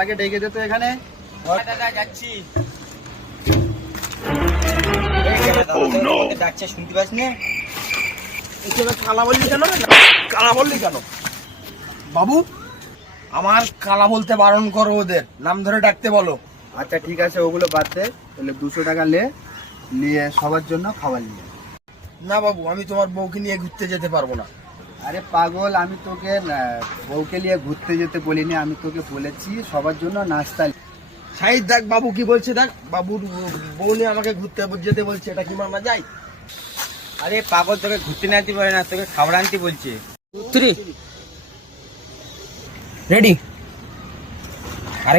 শালাকে ডেকে দে তো এখানে। দাদা যাচ্ছি। ডাকছে শুনতে পাস না? কালা বললি কেন? কালা বললি কেন? বাবু, আমার কালা বলতে বারণ করো, ওদের নাম ধরে ডাকতে বলো। আচ্ছা ঠিক আছে, ওগুলো বাদ দে। তাহলে 200 টাকা নিয়ে সবার জন্য খাবার নিয়ে। না বাবু, আমি তোমার বউকে নিয়ে ঘুরতে যেতে পারবো না। আরে পাগল, আমি তোকে বউকে নিয়ে ঘুরতে যেতে বলিনি, আমি তোকে বলেছি সবার জন্য নাস্তা। সাইড দেখ বাবু কি বলছে, দেখ বাবুর বউ নিয়ে আমাকে ঘুরতে যেতে বলছে, এটা কি মানা যায়? আরে পাগল, তোকে ঘুরতে নিতে বলে না, তোকে খাবার আনতে বলছে। রেডি।